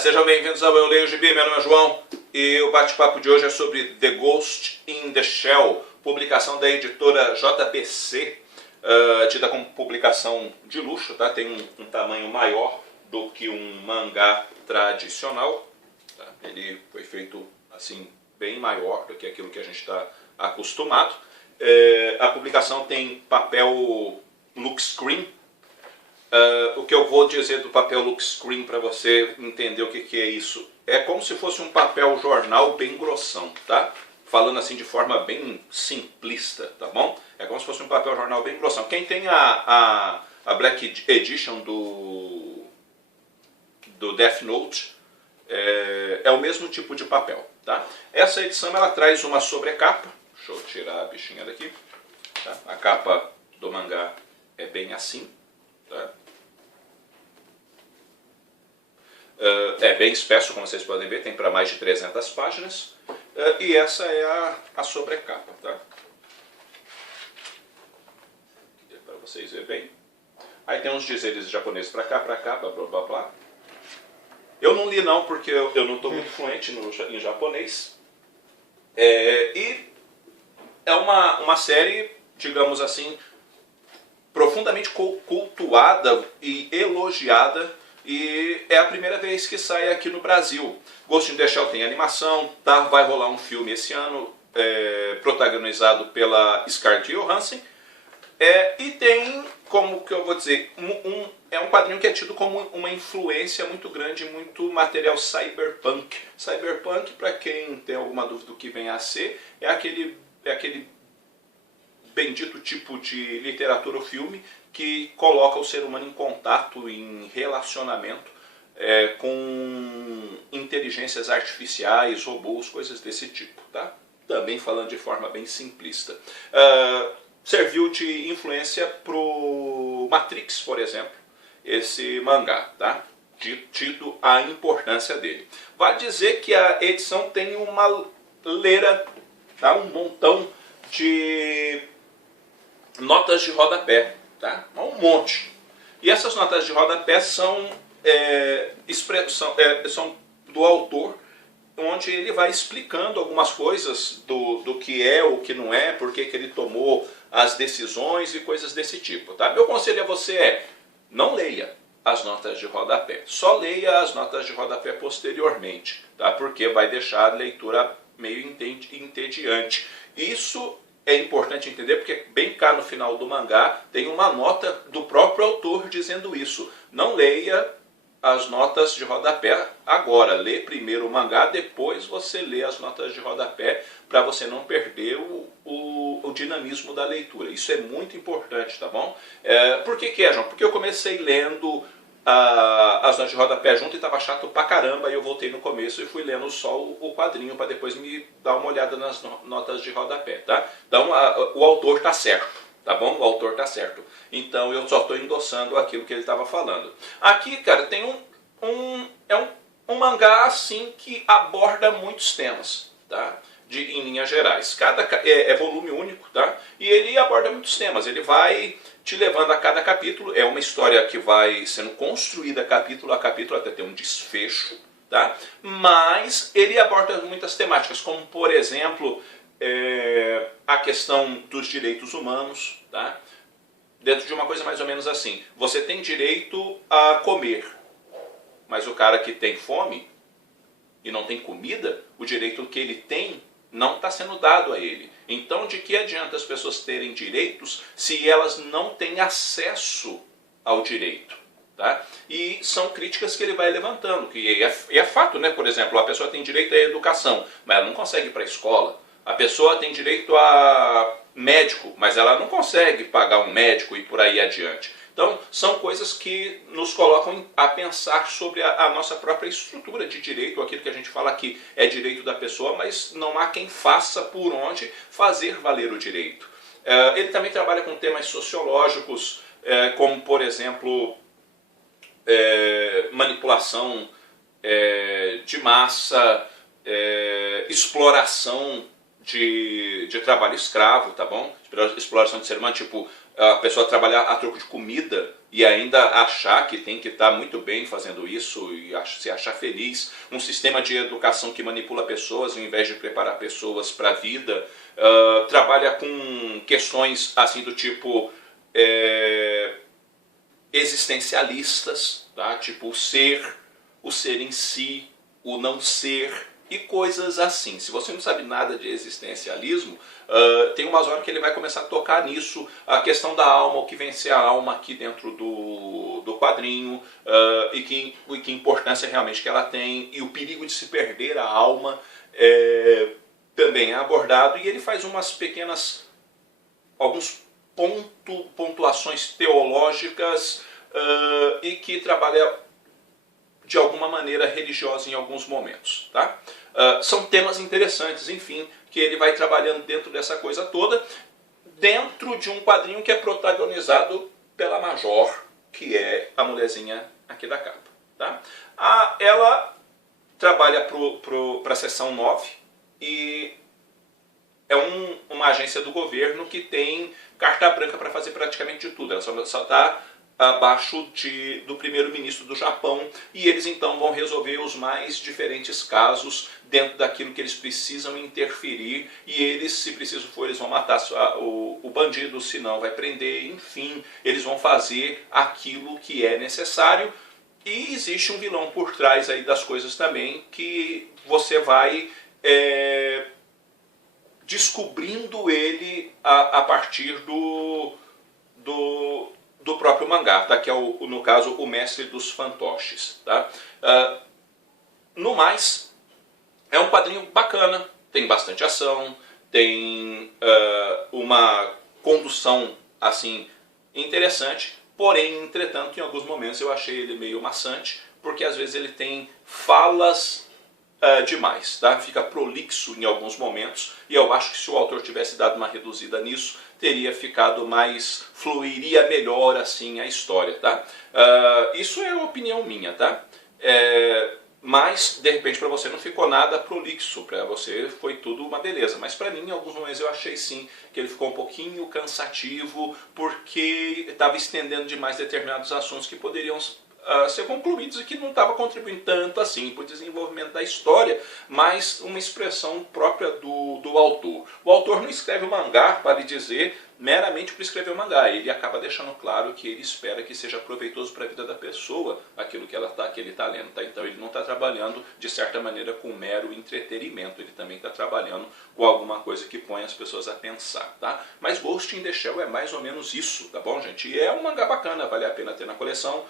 Sejam bem-vindos ao Eu Leio Gibi, meu nome é João e o bate-papo de hoje é sobre The Ghost in the Shell, publicação da editora JBC, tida como publicação de luxo, tá? Tem um tamanho maior do que um mangá tradicional, tá? Ele foi feito assim bem maior do que aquilo que a gente está acostumado. A publicação tem papel look screen. O que eu vou dizer do papel look screen para você entender o que é isso. É como se fosse um papel jornal bem grossão, tá? Falando assim de forma bem simplista, tá bom? É como se fosse um papel jornal bem grossão. Quem tem a Black Edition do Death Note é o mesmo tipo de papel, tá? Essa edição ela traz uma sobrecapa. Deixa eu tirar a bichinha daqui. Tá? A capa do mangá é bem assim. Tá? É bem espesso, como vocês podem ver, tem para mais de 300 páginas. E essa é a sobrecapa. Tá? Para vocês verem bem. Aí tem uns dizeres japoneses para cá, blá blá blá. Eu não li não, porque eu não estou muito fluente em japonês. E é uma série, digamos assim, profundamente cultuada e elogiada, e é a primeira vez que sai aqui no Brasil. Ghost in the Shell tem animação, tá? Vai rolar um filme esse ano, protagonizado pela Scarlett Johansson, e tem, como que eu vou dizer, é um quadrinho que é tido como uma influência muito grande, muito material cyberpunk. Cyberpunk, para quem tem alguma dúvida do que vem a ser, é aquele bendito tipo de literatura ou filme que coloca o ser humano em contato, em relacionamento com inteligências artificiais, robôs, coisas desse tipo, tá? Também falando de forma bem simplista. Serviu de influência pro Matrix, por exemplo, esse mangá, tá? Tido a importância dele. Vale dizer que a edição tem uma leira, tá? Um montão de notas de rodapé, tá? Um monte. E essas notas de rodapé são do autor, onde ele vai explicando algumas coisas do que é, o que não é, por que ele tomou as decisões e coisas desse tipo, tá? Meu conselho a você é, não leia as notas de rodapé, só leia as notas de rodapé posteriormente, tá? Porque vai deixar a leitura meio entediante. Isso é importante entender porque bem cá no final do mangá tem uma nota do próprio autor dizendo isso. Não leia as notas de rodapé agora. Lê primeiro o mangá, depois você lê as notas de rodapé para você não perder o dinamismo da leitura. Isso é muito importante, tá bom? Por que é, João? Porque eu comecei lendo as notas de rodapé junto e estava chato pra caramba, e eu voltei no começo e fui lendo só o quadrinho para depois me dar uma olhada nas notas de rodapé, tá? Então o autor está certo, tá bom? O autor está certo. Então eu só estou endossando aquilo que ele estava falando. Aqui, cara, tem um mangá assim que aborda muitos temas, tá? Em linhas gerais. É volume único, tá? E ele aborda muitos temas. Ele vai te levando a cada capítulo. É uma história que vai sendo construída capítulo a capítulo até ter um desfecho, tá? Mas ele aborda muitas temáticas, como por exemplo a questão dos direitos humanos, tá? Dentro de uma coisa mais ou menos assim. Você tem direito a comer, mas o cara que tem fome e não tem comida, o direito que ele tem não está sendo dado a ele. Então, de que adianta as pessoas terem direitos se elas não têm acesso ao direito? Tá? E são críticas que ele vai levantando. E é fato, né? Por exemplo, a pessoa tem direito à educação, mas ela não consegue ir para a escola. A pessoa tem direito a médico, mas ela não consegue pagar um médico e por aí adiante. Então, são coisas que nos colocam a pensar sobre a nossa própria estrutura de direito, aquilo que a gente fala que é direito da pessoa, mas não há quem faça por onde fazer valer o direito. Ele também trabalha com temas sociológicos, como, por exemplo, manipulação de massa, exploração de trabalho escravo, tá bom? Exploração de ser humano, tipo a pessoa trabalhar a troco de comida e ainda achar que tem que estar muito bem fazendo isso e se achar feliz, um sistema de educação que manipula pessoas ao invés de preparar pessoas para a vida, trabalha com questões assim do tipo existencialistas, tá? Tipo o ser em si, o não ser e coisas assim. Se você não sabe nada de existencialismo, tem umas horas que ele vai começar a tocar nisso, a questão da alma, o que vencer a alma aqui dentro do quadrinho, e que importância realmente que ela tem, e o perigo de se perder a alma também é abordado, e ele faz alguns pontuações teológicas e que trabalha de alguma maneira religiosa em alguns momentos, tá? São temas interessantes, enfim, que ele vai trabalhando dentro dessa coisa toda, dentro de um quadrinho que é protagonizado pela Major, que é a mulherzinha aqui da capa, tá? Ela trabalha para a seção 9 e é uma agência do governo que tem carta branca para fazer praticamente de tudo. Ela só está abaixo do primeiro-ministro do Japão, e eles então vão resolver os mais diferentes casos dentro daquilo que eles precisam interferir, e eles, se preciso for, eles vão matar o bandido, se não vai prender, enfim, eles vão fazer aquilo que é necessário, e existe um vilão por trás aí das coisas também, que você vai descobrindo ele a partir do próprio mangá, tá? Que é, no caso, o mestre dos fantoches. Tá? No mais, é um quadrinho bacana, tem bastante ação, tem uma condução assim interessante, porém, entretanto, em alguns momentos eu achei ele meio maçante, porque às vezes ele tem falas demais, tá? Fica prolixo em alguns momentos, e eu acho que se o autor tivesse dado uma reduzida nisso, teria ficado fluiria melhor assim a história, tá? Isso é opinião minha, tá? Mas, de repente, para você não ficou nada prolixo, para você foi tudo uma beleza. Mas para mim, em alguns momentos eu achei sim que ele ficou um pouquinho cansativo, porque estava estendendo demais determinados assuntos que poderiam ser concluídos e que não estava contribuindo tanto assim para o desenvolvimento da história, mas uma expressão própria do autor. O autor não escreve o mangá, para lhe dizer, meramente para escrever o mangá. Ele acaba deixando claro que ele espera que seja proveitoso para a vida da pessoa aquilo que ele está lendo. Tá? Então ele não está trabalhando, de certa maneira, com mero entretenimento. Ele também está trabalhando com alguma coisa que põe as pessoas a pensar. Tá? Mas Ghost in the Shell é mais ou menos isso, tá bom, gente? E é um mangá bacana, vale a pena ter na coleção.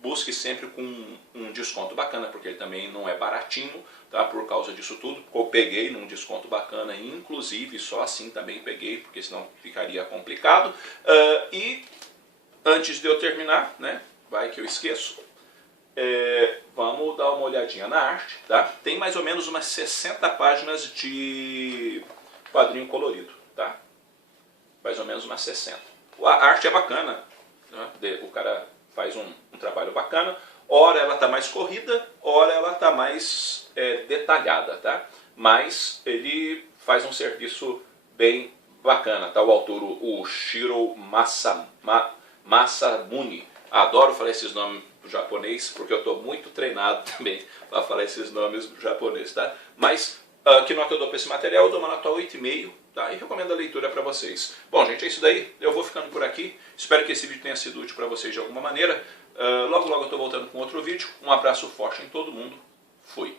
Busque sempre com um desconto bacana, porque ele também não é baratinho, tá? Por causa disso tudo. Eu peguei num desconto bacana, inclusive, só assim também peguei, porque senão ficaria complicado. E antes de eu terminar, né, vai que eu esqueço, vamos dar uma olhadinha na arte, tá? Tem mais ou menos umas 60 páginas de quadrinho colorido, tá? Mais ou menos umas 60. A arte é bacana, né? O cara faz um trabalho bacana, ora ela está mais corrida, ora ela está mais detalhada, tá? Mas ele faz um serviço bem bacana, tá? O autor, o Shiro Masamune, adoro falar esses nomes do japonês, porque eu estou muito treinado também para falar esses nomes do japonês, tá? Mas que nota eu dou para esse material? Eu dou uma nota 8,5, tá? E recomendo a leitura para vocês. Bom, gente, é isso daí. Eu vou ficando por aqui. Espero que esse vídeo tenha sido útil para vocês de alguma maneira. Logo, logo eu estou voltando com outro vídeo. Um abraço forte em todo mundo. Fui.